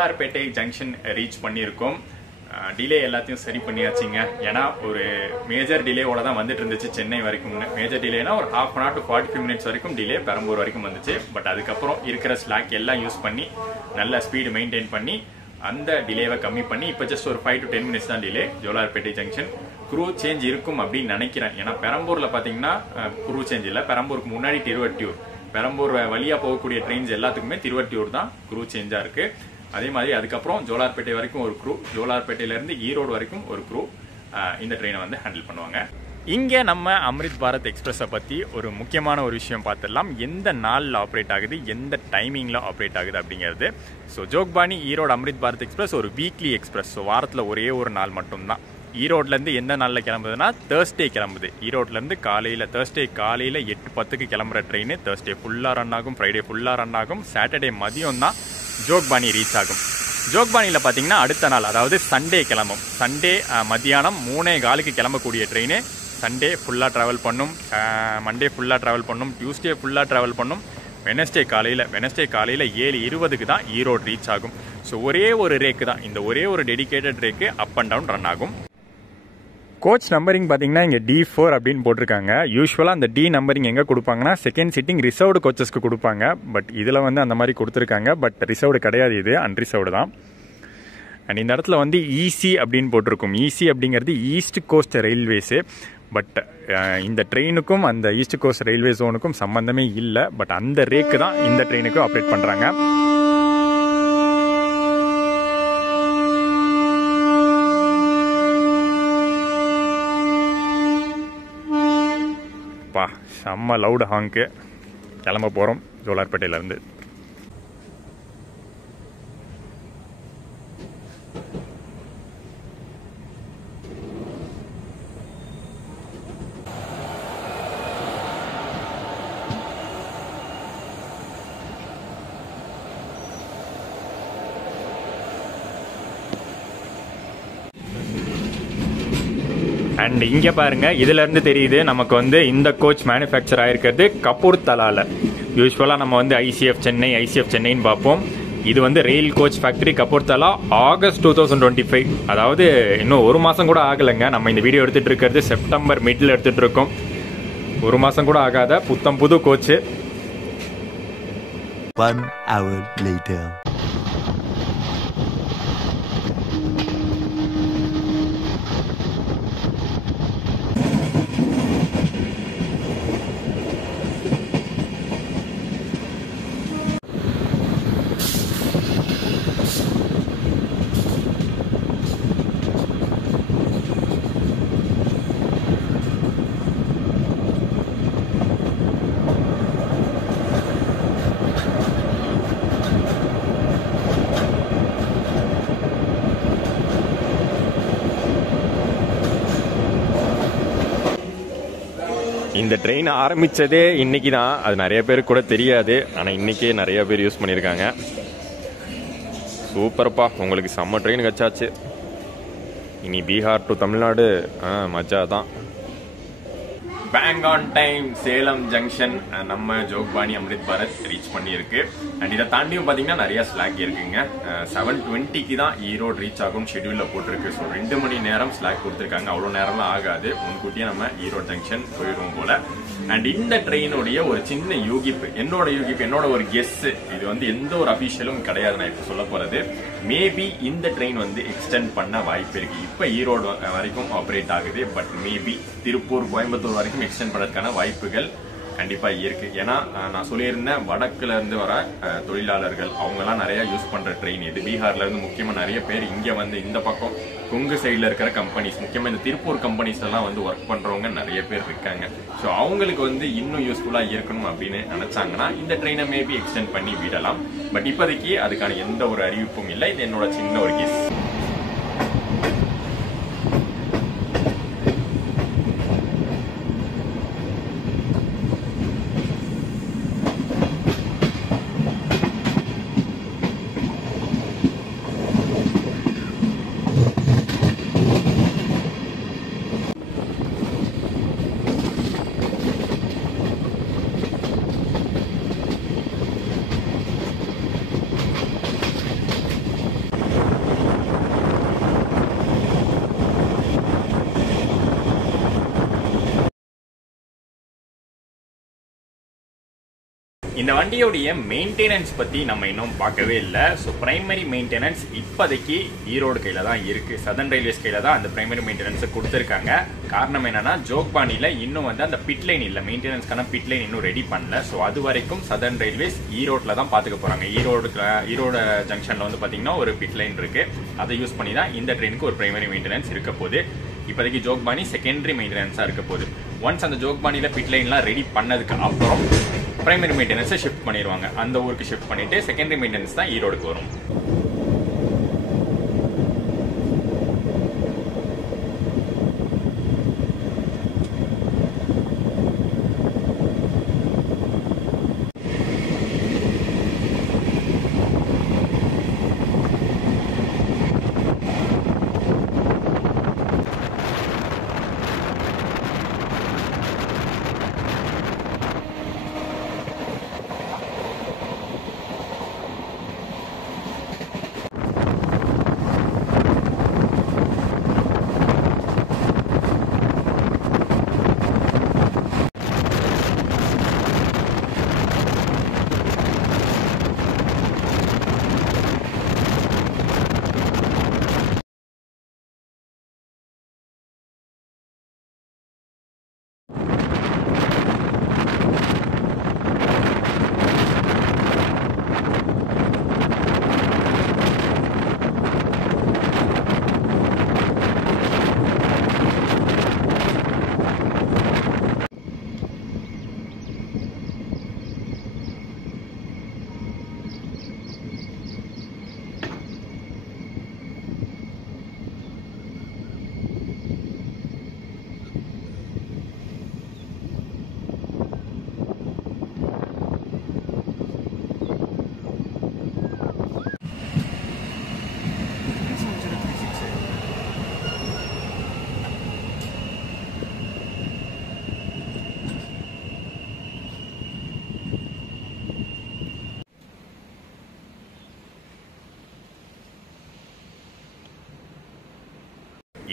ஜோலார்பேட்டை ஜங்ஷன் ரீச் பண்ணியிருக்கோம். டிலே எல்லாத்தையும் சரி பண்ணியாச்சுங்க. ஏன்னா ஒரு மேஜர் டிலேவோட தான் வந்துட்டு இருந்துச்சு சென்னை வரைக்கும். மேஜர் டிலேனா ஒரு ½ hour to 45 minutes வரைக்கும் டிலே பெரம்பூர் வரைக்கும் வந்துச்சு. பட் அதுக்கப்புறம் இருக்கிற ஸ்லாக் எல்லாம் யூஸ் பண்ணி நல்ல ஸ்பீடு மெயின்டைன் பண்ணி அந்த டிலேவை கம்மி பண்ணி இப்போ ஜஸ்ட் ஒரு 5 to 10 minutes தான் delay. Jolarpettai junction crew change இருக்கும் அப்படின்னு நினைக்கிறேன். ஏன்னா பெரம்பூர்ல பாத்தீங்கன்னா குரூ சேஞ்ச் இல்லை. பெரம்பூருக்கு முன்னாடி திருவட்டியூர், பெரம்பூர் வழியா போகக்கூடிய ட்ரெயின்ஸ் எல்லாத்துக்குமே திருவட்டியூர் தான் குரூ சேஞ்சா இருக்கு. அதே மாதிரி அதுக்கப்புறம் ஜோலார்பேட்டை வரைக்கும் ஒரு குரூ, ஜோலார்பேட்டையில இருந்து ஈரோடு வரைக்கும் ஒரு குரூ இந்த ட்ரெயினை வந்து ஹேண்டில் பண்ணுவாங்க. இங்கே நம்ம அம்ரித் பாரத் எக்ஸ்பிரஸை பற்றி ஒரு முக்கியமான ஒரு விஷயம் பார்த்துடலாம். எந்த நாளில் ஆப்ரேட் ஆகுது, எந்த டைமிங்கில் ஆப்ரேட் ஆகுது அப்படிங்கிறது. ஸோ ஜோக்பானி ஈரோடு அம்ரித் பாரத் எக்ஸ்பிரஸ் ஒரு வீக்லி எக்ஸ்பிரஸ். ஸோ வாரத்தில் ஒரே ஒரு நாள் மட்டும்தான். ஈரோட்லேருந்து எந்த நாளில் கிளம்புதுன்னா தேர்ஸ்டே கிளம்புது. ஈரோட்லேருந்து தேர்ஸ்டே காலையில் 8:10 கிளம்புற ட்ரெயின் தேர்ஸ்டே ஃபுல்லாக ரன் ஆகும், ஃப்ரைடே ஃபுல்லாக ரன் ஆகும். சாட்டர்டே மதியம் தான் ஜோக்பானி ரீச் ஆகும். ஜோக்பானியில் பார்த்தீங்கன்னா அடுத்த நாள், அதாவது சண்டே கிளம்பும். சண்டே மத்தியானம் 3:15 கிளம்பக்கூடிய ட்ரெயின் சண்டே ஃபுல்லாக ட்ராவல் பண்ணும், மண்டே ஃபுல்லாக ட்ராவல் பண்ணும், டியூஸ்டே ஃபுல்லாக ட்ராவல் பண்ணும். வெனஸ்டே காலையில் 7:20 தான் ஈரோடு ரீச் ஆகும். ஸோ ஒரே ஒரு ரேக்கு தான், இந்த ஒரே ஒரு dedicated rake up and down run ஆகும். கோச் நம்பரிங் பார்த்தீங்கன்னா இங்கே D4 அப்படின்னு போட்டிருக்காங்க. யூஸ்வலாக அந்த D நம்பரிங் எங்கே கொடுப்பாங்கன்னா செகண்ட் சிட்டிங் ரிசர்வ்டு கோச்சஸ்க்கு கொடுப்பாங்க. பட் இதில் வந்து அந்த மாதிரி கொடுத்துருக்காங்க. பட் ரிசர்வ்டு கிடையாது, இது அன்ரிசர்வ்டு தான். அண்ட் இந்த இடத்துல வந்து EC அப்படின்னு போட்டிருக்கும். EC அப்படிங்கிறது ஈஸ்ட் கோஸ்ட் ரயில்வேஸு. பட் இந்த ட்ரெயினுக்கும் அந்த ஈஸ்ட் கோஸ்ட் ரயில்வே ஜோனுக்கும் சம்பந்தமே இல்லை. பட் அந்த ரேக்கு தான் இந்த ட்ரெயினுக்கு ஆப்ரேட் பண்ணுறாங்க. செம்ம லவுட் ஹாங்க்கு. கிளம்ப போகிறோம் ஜோலார்பேட்டையிலேருந்து. அண்ட் இங்கே பாருங்க, இதுல இருந்து தெரியுது நமக்கு வந்து இந்த கோச் மேனுஃபேக்சர் ஆயிருக்கிறது கபூர்தலால. யூஸ்வலாக நம்ம வந்து ஐசிஎஃப் சென்னைன்னு பார்ப்போம். இது வந்து ரயில் கோச் ஃபேக்டரி கபூர்தலா. ஆகஸ்ட் 2025, அதாவது இன்னும் ஒரு மாதம் கூட ஆகலைங்க. நம்ம இந்த வீடியோ எடுத்துகிட்டு இருக்கிறது செப்டம்பர் மிடில் எடுத்துகிட்டு இருக்கோம். ஒரு மாதம் கூட ஆகாத புது கோச்சு. 1 hour later. இந்த ட்ரெயின் ஆரம்பித்ததே இன்னைக்கு தான். அது நிறைய பேருக்கு கூட தெரியாது. ஆனால் இன்றைக்கே நிறைய பேர் யூஸ் பண்ணியிருக்காங்க. சூப்பர்ப்பா, உங்களுக்கு செம்ம ட்ரெயின் கச்சாச்சு. இனி பீகார் டு தமிழ்நாடு மஜா தான். Bang on time Salem junction நம்ம ஜோக்பானி அம்ரித் பாரத் ரீச் பண்ணியிருக்கு. அண்ட் இதை தாண்டியும் பார்த்தீங்கன்னா நிறைய ஸ்லாக் இருக்குங்க. 7:20 தான் ஈரோடு ரீச் ஆகும் ஷெட்யூலில் போட்டிருக்கு. ஸோ 2 மணி நேரம் ஸ்லாக் கொடுத்துருக்காங்க. அவ்வளோ நேரம்லாம் ஆகாது. முன்கூட்டியே நம்ம ஈரோடு ஜங்ஷன் போயிடுவோம் போல. அண்ட் இந்த ட்ரெயினுடைய ஒரு சின்ன யூகிப்பு, என்னோட ஒரு கெஸ். இது வந்து எந்த ஒரு அபிஷியலும் கிடையாது நான் இப்போ சொல்ல போறது. மேபி இந்த ட்ரெயின் வந்து எக்ஸ்டெண்ட் பண்ண வாய்ப்பு இருக்கு. இப்போ ஈரோடு வரைக்கும் ஆப்ரேட் ஆகுது. பட் மேபி திருப்பூர், கோயம்புத்தூர் வரைக்கும் எக்ஸ்டெண்ட் பண்ணதுக்கான வாய்ப்புகள் கண்டிப்பா இருக்கு. ஏன்னா நான் சொல்லியிருந்தேன், வடக்குல இருந்து வர தொழிலாளர்கள் அவங்கெல்லாம் நிறைய யூஸ் பண்ற ட்ரெயின் இது. பீகார்ல இருந்து முக்கியமா நிறைய பேர் இங்க வந்து இந்த பக்கம் கொங்கு சைட்ல இருக்கிற கம்பெனிஸ், முக்கியமா இந்த திருப்பூர் கம்பெனிஸ் எல்லாம் வந்து ஒர்க் பண்றவங்க நிறைய பேர் இருக்காங்க. ஸோ அவங்களுக்கு வந்து இன்னும் யூஸ்ஃபுல்லா இருக்கணும் அப்படின்னு நினைச்சாங்கன்னா இந்த ட்ரெயினை மேபி எக்ஸ்டெண்ட் பண்ணி விடலாம். பட் இப்போதைக்கு அதுக்கான எந்த ஒரு அறிவிப்பும் இல்லை. இது என்னோட சின்ன ஒரு கெஸ். இந்த வண்டியோடைய மெயின்டெனன்ஸ் பற்றி நம்ம இன்னும் பார்க்கவே இல்லை. ஸோ பிரைமரி மெயின்டெனன்ஸ் இப்போதைக்கு ஈரோடு கையில் தான் இருக்குது. சதர்ன் ரயில்வேஸ் கையில் தான் அந்த பிரைமரி மெயின்டெனன்ஸை கொடுத்துருக்காங்க. காரணம் என்னன்னா ஜோக்பானியில் இன்னும் வந்து அந்த பிட் லைன் இல்லை, மெயின்டெனன்ஸ்க்கான பிட் லைன் இன்னும் ரெடி பண்ணல. ஸோ அது வரைக்கும் சதர்ன் ரயில்வேஸ் ஈரோட்டில் தான் பார்த்துக்க போகிறாங்க. ஈரோடு ஜங்ஷனில் வந்து பார்த்தீங்கன்னா ஒரு பிட் லைன் இருக்குது. அதை யூஸ் பண்ணி தான் இந்த ட்ரெயினுக்கு ஒரு பிரைமரி மெயின்டெனன்ஸ் இருக்க போகுது. இப்போதைக்கு ஜோக்பானி செகண்டரி மெயின்டெனன்ஸாக இருக்க போகுது. ஒன்ஸ் அந்த ஜோக்பானியில் பிட் லைன்லாம் ரெடி பண்ணதுக்கு அப்புறம் பிரைமரி மெயின்டெனன்ஸை ஷிஃப்ட் பண்ணிடுவாங்க. அந்த ஊருக்கு ஷிஃப்ட் பண்ணிட்டு செகண்டரி மெயின்டெனன்ஸ் தான் ஈரோடுக்கு வரும்.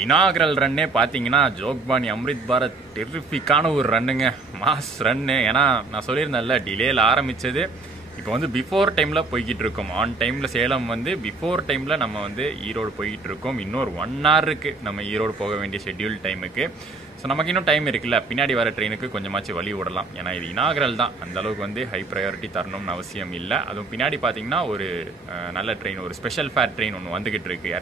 இனாகரல் ரன்னே பார்த்தீங்கன்னா ஜோக்பானி அம்ரித் பாரத் டெரிஃபிக்கான ஒரு ரன்னுங்க, மாஸ் ரன்னு. ஏன்னா நான் சொல்லியிருந்தேன்ல, டிலேயில் ஆரம்பித்தது இப்போ வந்து பிஃபோர் டைமில் போய்கிட்டு இருக்கோம். ஆன் டைமில் சேலம் வந்து பிஃபோர் டைமில் நம்ம வந்து ஈரோடு போய்கிட்டு இருக்கோம். இன்னொரு 1 hour இருக்குது நம்ம ஈரோடு போக வேண்டிய ஷெட்யூல் டைமுக்கு. ஸோ நமக்கு இன்னும் டைம் இருக்குல்ல, பின்னாடி வர ட்ரெயினுக்கு கொஞ்சமாச்சு வழி விடலாம். ஏன்னா இது இனாகரல் தான், அந்த அளவுக்கு வந்து ஹை ப்ரையாரிட்டி தரணும்னு அவசியம் இல்லை. அதுவும் பின்னாடி பார்த்தீங்கன்னா ஒரு நல்ல ட்ரெயின், ஒரு ஸ்பெஷல் ஃபேர் ட்ரெயின் ஒன்று வந்துகிட்டு இருக்கு.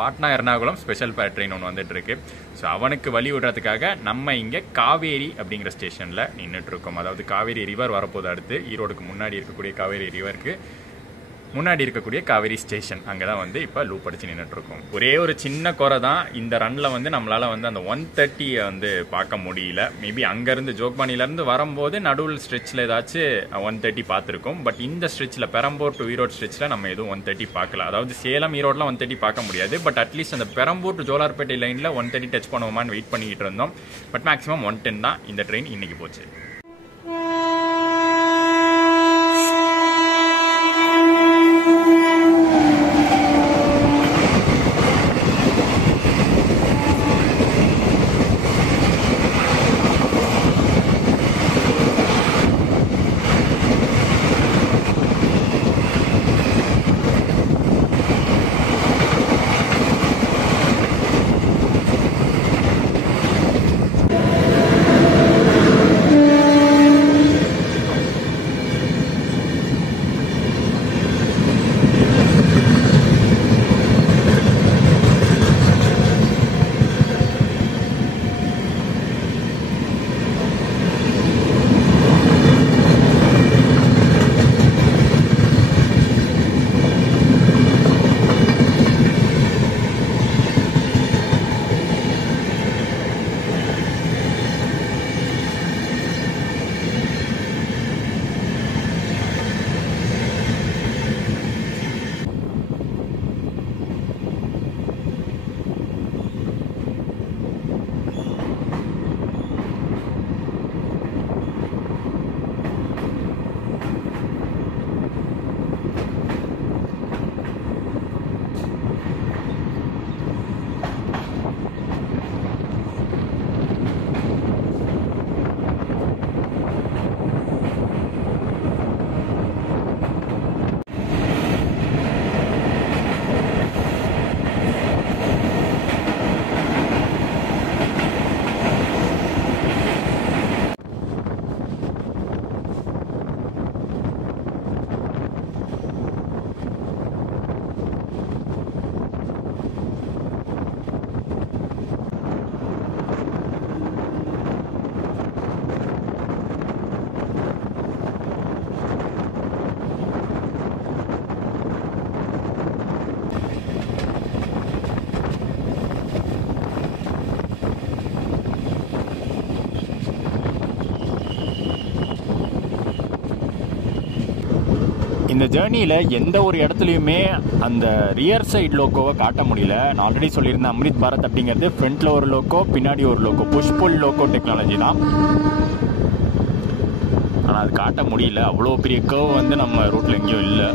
Patna Ernakulam special fair train ஒன்று வந்துட்டு இருக்கு. ஸோ அவனுக்கு வழி விடுறதுக்காக நம்ம இங்கே காவேரி அப்படிங்கிற ஸ்டேஷனில் நின்றுட்டு இருக்கோம். அதாவது காவேரி ரிவர் வரப்போது அடுத்து ஈரோடுக்கு முன்னாடி இருக்கக்கூடிய காவேரி ரிவருக்கு முன்னாடி இருக்கக்கூடிய காவேரி ஸ்டேஷன், அங்கே தான் வந்து இப்போ லூப் அடிச்சு நின்றுட்டு இருக்கோம். ஒரே ஒரு சின்ன குறை தான், இந்த ரன்ல வந்து நம்மளால வந்து அந்த 130 வந்து பார்க்க முடியல. மேபி அங்கேருந்து ஜோக்பானிலேருந்து வரும்போது நடுவில் ஸ்ட்ரெச்சில் ஏதாச்சும் 130 பார்த்துருக்கோம். பட் இந்த ஸ்ட்ரெச்சில் பெரம்பூர் டு ஈரோடு ஸ்ட்ரெச்சில் நம்ம எதுவும் 130 பார்க்கல. அதாவது சேலம் ஈரோடுலாம் 130 பார்க்க முடியாது. பட் அட்லீஸ்ட் அந்த பெரம்பூர் டு ஜோலார்பேட்டை லைனில் 130 டச் பண்ணுவோமான்னு வெயிட் பண்ணிக்கிட்டு இருந்தோம். பட் மேக்ஸிமம் 110 தான் இந்த ட்ரெயின் இன்னைக்கு போச்சு. இந்த ஜேர்னியில் எந்த ஒரு இடத்துலையுமே அந்த ரியர் சைடு லோகோவை காட்ட முடியல. நான் ஆல்ரெடி சொல்லியிருந்தேன், அம்ரித் பாரத் அப்படிங்கிறது ஃப்ரண்ட்டில் ஒரு லோகோ, பின்னாடி ஒரு loco, push pull loco technology தான். ஆனால் அது காட்ட முடியல. அவ்வளோ பெரிய கர்வ் வந்து நம்ம ரூட்டில் எங்கேயும் இல்லை.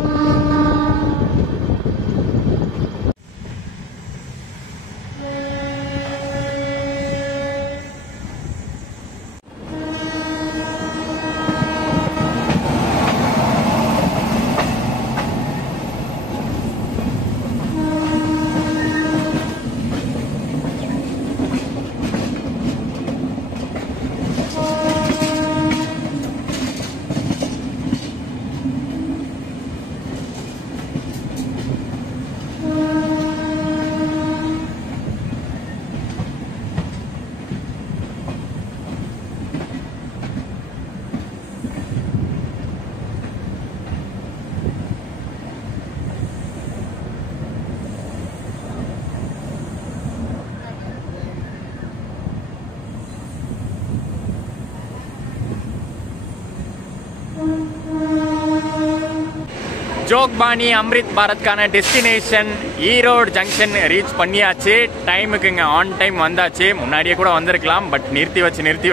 ஜோக்பானி அம்ரித் பாரத்கான டெஸ்டினேஷன் ஈரோடு ஜங்ஷன் ரீச் பண்ணியாச்சு. டைமுக்குங்க ஆன் டைம் வந்தாச்சு. முன்னாடியே கூட வந்திருக்கலாம், பட் நிறுத்தி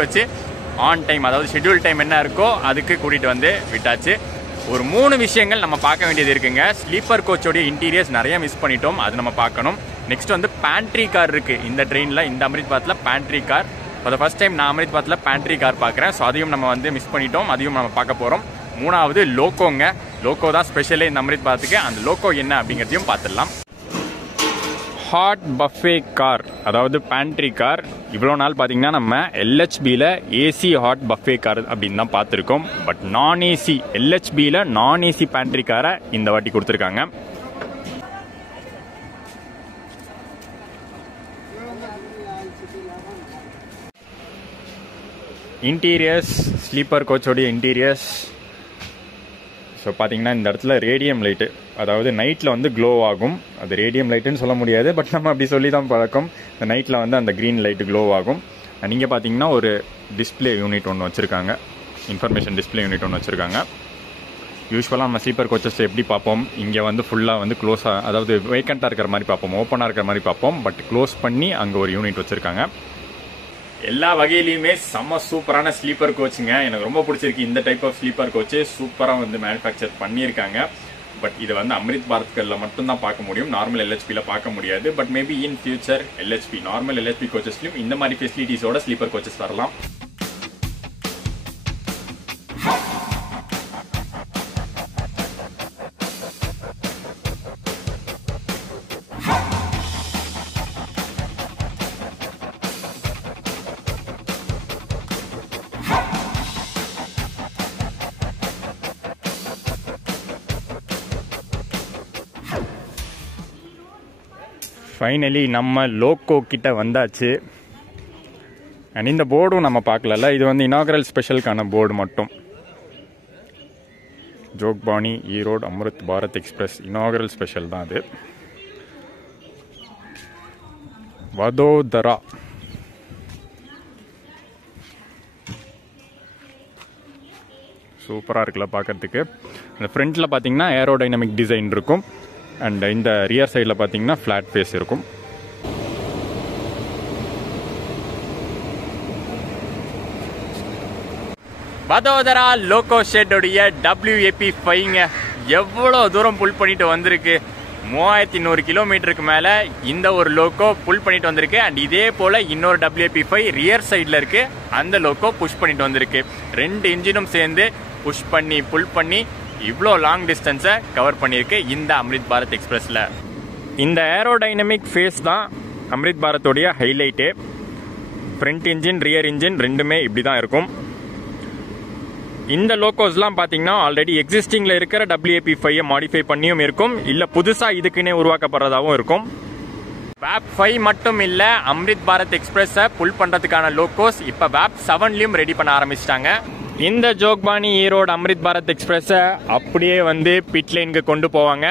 வச்சு ஆன் டைம், அதாவது ஷெட்யூல் டைம் என்ன இருக்கோ அதுக்கு கூட்டிகிட்டு வந்து விட்டாச்சு. ஒரு 3 விஷயங்கள் நம்ம பார்க்க வேண்டியது இருக்குங்க. ஸ்லீப்பர் கோச்சோடைய இன்டீரியர்ஸ் நிறைய மிஸ் பண்ணிட்டோம், அது நம்ம பார்க்கணும். நெக்ஸ்ட் வந்து பேண்ட்ரி கார் இருக்குது இந்த ட்ரெயினில், இந்த அம்ரித் பாரத்தில் pantry car. For the first time நான் அம்ரித் பாரத்தில் பேண்ட்ரி கார் பார்க்குறேன். ஸோ அதையும் நம்ம வந்து மிஸ் பண்ணிட்டோம், அதையும் நம்ம பார்க்க போகிறோம். 3வது லோகோங்க. லோகோ தான் ஸ்பெஷலே இந்த அம்ரித் பாரத்துக்கு. அந்த லோகோ என்ன அப்படிங்கிறதையும் பார்த்துடலாம். ஹாட் பஃபே கார், அதாவது பேண்ட்ரி கார். இவ்வளோ நாள் பார்த்தீங்கன்னா நம்ம எல்ஹெச்பியில் ஏசி ஹாட் பஃபே கார் அப்படின்னு தான் பார்த்துருக்கோம். பட் நான் ஏசி, எல்ஹெச்பியில் நான் ஏசி பேண்ட்ரி காரை இந்த வாட்டி கொடுத்துருக்காங்க. இன்டீரியர்ஸ், ஸ்லீப்பர் கோச்சோடைய இன்டீரியர்ஸ். ஸோ பார்த்தீங்கன்னா இந்த இடத்துல ரேடியம் லைட்டு, அதாவது நைட்டில் வந்து க்ளோ ஆகும். அது ரேடியம் லைட்டுன்னு சொல்ல முடியாது, பட் நம்ம அப்படி சொல்லி தான் பழக்கம். இந்த நைட்டில் வந்து அந்த க்ரீன் லைட்டு க்ளோ ஆகும். நீங்கள் பார்த்தீங்கன்னா ஒரு டிஸ்பிளே யூனிட் ஒன்று வச்சுருக்காங்க, இன்ஃபர்மேஷன் டிஸ்பிளே யூனிட் ஒன்று வச்சுருக்காங்க. யூஸ்வலாக நம்ம ஸ்லீப்பர் கோச்சஸ் எப்படி பார்ப்போம், இங்கே வந்து ஃபுல்லாக வந்து க்ளோஸாக, அதாவது வேக்கண்ட்டாக இருக்கிற மாதிரி பார்ப்போம், ஓப்பனாக இருக்கிற மாதிரி பார்ப்போம். பட் க்ளோஸ் பண்ணி அங்கே ஒரு யூனிட் வச்சுருக்காங்க. எல்லா வகையிலையுமே செம்ம சூப்பரான ஸ்லீப்பர் கோச்சுங்க. எனக்கு ரொம்ப பிடிச்சிருக்கு இந்த டைப் ஆஃப் ஸ்லீப்பர் கோச்சு. சூப்பராக வந்து மேனுஃபேக்சர் பண்ணியிருக்காங்க. பட் இதை வந்து அம்ரித் பாரத்களில் மட்டும்தான் பார்க்க முடியும், நார்மல் எல்ஹெச்பியில் பார்க்க முடியாது. But maybe in future LHB, normal LHB கோச்சஸ்லையும் இந்த மாதிரி ஃபெசிலிட்டிஸோட ஸ்லீப்பர் கோச்சஸ் வரலாம். ஃபைனலி நம்ம லோகோ கிட்ட வந்தாச்சு. அண்ட் இந்த போர்டும் நம்ம பார்க்கல, இது வந்து இனாகரல் ஸ்பெஷலுக்கான போர்டு மட்டும். Jogbani Erode Amrit Bharat express inaugural special தான் அது. வதோதரா. சூப்பராக இருக்குல்ல பார்க்கறதுக்கு. அந்த ஃப்ரண்ட்டில் பார்த்தீங்கன்னா ஏரோடைனமிக் டிசைன் இருக்கும். அண்ட் இந்த ரியர் சைடில் பார்த்தீங்கன்னா ஃப்ளாட் ஃபேஸ் இருக்கும். வதோதரா லோகோ ஷெட்டோடைய WAP5ங்க எவ்வளோ தூரம் புல் பண்ணிட்டு வந்திருக்கு. 3100 கிலோமீட்டருக்கு மேலே இந்த ஒரு லோகோ புல் பண்ணிட்டு வந்திருக்கு. அண்ட் இதே போல் இன்னொரு WAP5 ரியர் சைடில் இருக்குது, அந்த லோகோ புஷ் பண்ணிட்டு வந்திருக்கு. 2 இன்ஜினும் சேர்ந்து புஷ் பண்ணி புல் பண்ணி இவ்வளோ லாங் டிஸ்டன்ஸை கவர் பண்ணியிருக்கு இந்த அம்ரித் பாரத் எக்ஸ்பிரஸில். இந்த ஏரோடைனமிக் ஃபேஸ் தான் அம்ரித் பாரத்தோடைய highlight. Front engine, rear engine ரெண்டுமே இப்படி தான் இருக்கும். இந்த லோகோஸ்லாம் பார்த்தீங்கன்னா ஆல்ரெடி எக்ஸிஸ்டிங்கில் இருக்கிற WAP5 மாடிஃபை பண்ணியும் இருக்கும், இல்லை புதுசாக இதுக்குன்னே உருவாக்கப்படுறதாகவும் இருக்கும். VAP5 மட்டும் இல்லை, அம்ரித் பாரத் எக்ஸ்பிரஸை புல் பண்ணுறதுக்கான லோகோஸ் இப்போ VAP7லையும் ரெடி பண்ண ஆரம்பிச்சிட்டாங்க. இந்த ஜோக்பானி ஈரோடு அம்ரித் பாரத் எக்ஸ்பிரஸை அப்படியே வந்து பிட் லைனுக்கு கொண்டு போவாங்க.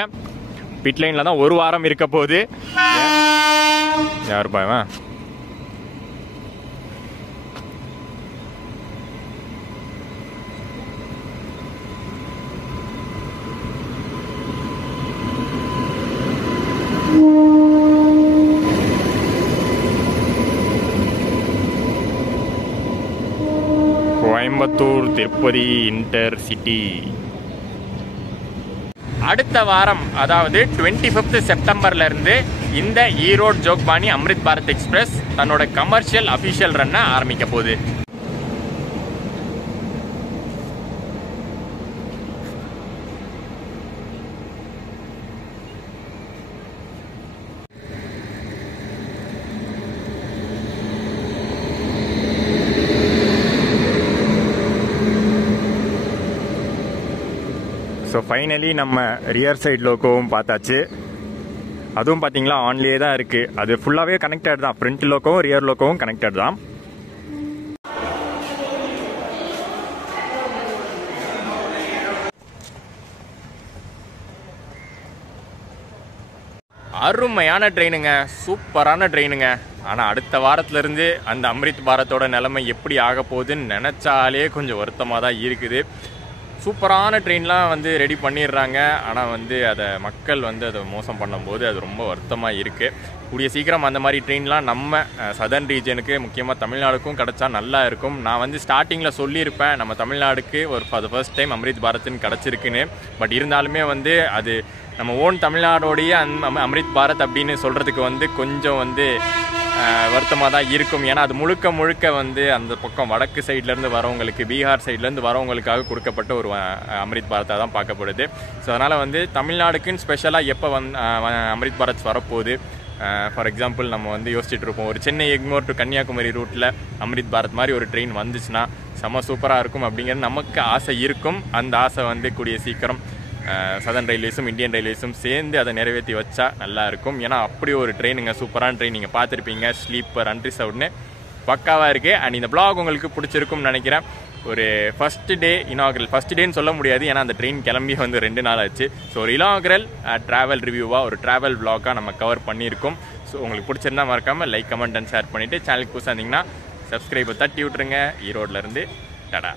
பிட் லைனில் தான் 1 வாரம் இருக்க போகுது. யார் பாவா கோயம்புத்தூர் திருப்பதி இன்டர்சிட்டி. அடுத்த வாரம் அதாவது 25 செப்டம்பர்ல இருந்து இந்த ஈரோடு ஜோக்பானி அம்ரித் பாரத் எக்ஸ்பிரஸ் தன்னோட கமர்ஷியல் அபிஷியல் ரன்னை ஆரம்பிக்க போகுது. ஸோ ஃபைனலி நம்ம ரியர் சைட் லோகோவும் பார்த்தாச்சு. அதுவும் பார்த்தீங்களா ஆன்லேயே தான் இருக்குது. அது ஃபுல்லாகவே கனெக்டட் தான். ஃப்ரண்ட் லோகோவும் ரியர் லோகோவும் கனெக்டட் தான். அருமையான ட்ரெயினுங்க, சூப்பரான ட்ரெயினுங்க. ஆனால் அடுத்த வாரத்துலேருந்து அந்த அம்ரித் பாரத்தோட நிலைமை எப்படி ஆக போகுதுன்னு நினச்சாலே கொஞ்சம் வருத்தமாக தான் இருக்குது. சூப்பரான ட்ரெயின்லாம் வந்து ரெடி பண்ணிடுறாங்க. ஆனால் வந்து அதை மக்கள் வந்து அதை மோசம் பண்ணும்போது அது ரொம்ப வருத்தமாக இருக்குது. கூடிய சீக்கிரம் அந்த மாதிரி ட்ரெயின்லாம் நம்ம சதர்ன் ரீஜனுக்கு முக்கியமாக தமிழ்நாடுக்கும் கிடச்சா நல்லா இருக்கும். நான் வந்து ஸ்டார்டிங்கில் சொல்லியிருப்பேன் நம்ம தமிழ்நாடுக்கு ஒரு ஃபர்ஸ்ட் டைம் அம்ரித் பாரத்னு கிடச்சிருக்குன்னு. பட் இருந்தாலுமே வந்து அது நம்ம ஓன் தமிழ்நாடோடைய அம்ரித் பாரத் அப்படின்னு சொல்கிறதுக்கு வந்து கொஞ்சம் வந்து வருத்தமாக தான் இருக்கும். ஏன்னா அது முழுக்க முழுக்க வந்து அந்த பக்கம் வடக்கு சைட்லேருந்து வரவங்களுக்கு, பீகார் சைட்லேருந்து வரவங்களுக்காக கொடுக்கப்பட்ட ஒரு அம்ரித் பாரத்தாக தான் பார்க்கப்படுது. ஸோ அதனால் வந்து தமிழ்நாடுக்குன்னு ஸ்பெஷலாக எப்போ அம்ரித் பாரத் வரப்போகுது. ஃபார் எக்ஸாம்பிள் நம்ம வந்து யோசிச்சுட்டு இருப்போம், ஒரு சென்னை எக்மோர் டு கன்னியாகுமரி ரூட்டில் அம்ரித் பாரத் மாதிரி ஒரு ட்ரெயின் வந்துச்சுன்னா செம்ம சூப்பராக இருக்கும் அப்படிங்கிறது நமக்கு ஆசை இருக்கும். அந்த ஆசை வந்து கூடிய சீக்கிரம் சதர்ன் ரயில்வேஸும் இந்தியன் ரயில்வேஸும் சேர்ந்து அதை நிறைவேற்றி வச்சா நல்லா இருக்கும். ஏன்னா அப்படி ஒரு ட்ரெயினுங்க, சூப்பரான ட்ரெயின். நீங்கள் பார்த்துருப்பீங்க, ஸ்லீப்பர் அன்ரிசர்வ்டுன்னு பக்காவாக இருக்குது. அண்ட் இந்த பிளாக் உங்களுக்கு பிடிச்சிருக்கும்னு நினைக்கிறேன். ஒரு ஃபர்ஸ்ட் டே இனாகரல், ஃபர்ஸ்ட் டேன்னு சொல்ல முடியாது ஏன்னா அந்த ட்ரெயின் கிளம்பி வந்து 2 நாள் ஆச்சு. ஸோ ஒரு இனாகரல் ட்ராவல் ரிவ்யூவாக, ஒரு ட்ராவல் பிளாக்காக நம்ம கவர் பண்ணியிருக்கோம். ஸோ உங்களுக்கு பிடிச்சிருந்தா மறக்காமல் லைக், கமெண்ட் அண்ட் ஷேர் பண்ணிவிட்டு சேனலுக்கு புதுசாக இருந்தீங்கன்னா சப்ஸ்கிரைபை தட்டி விட்ருங்க. ஈரோட்லேருந்து டடா.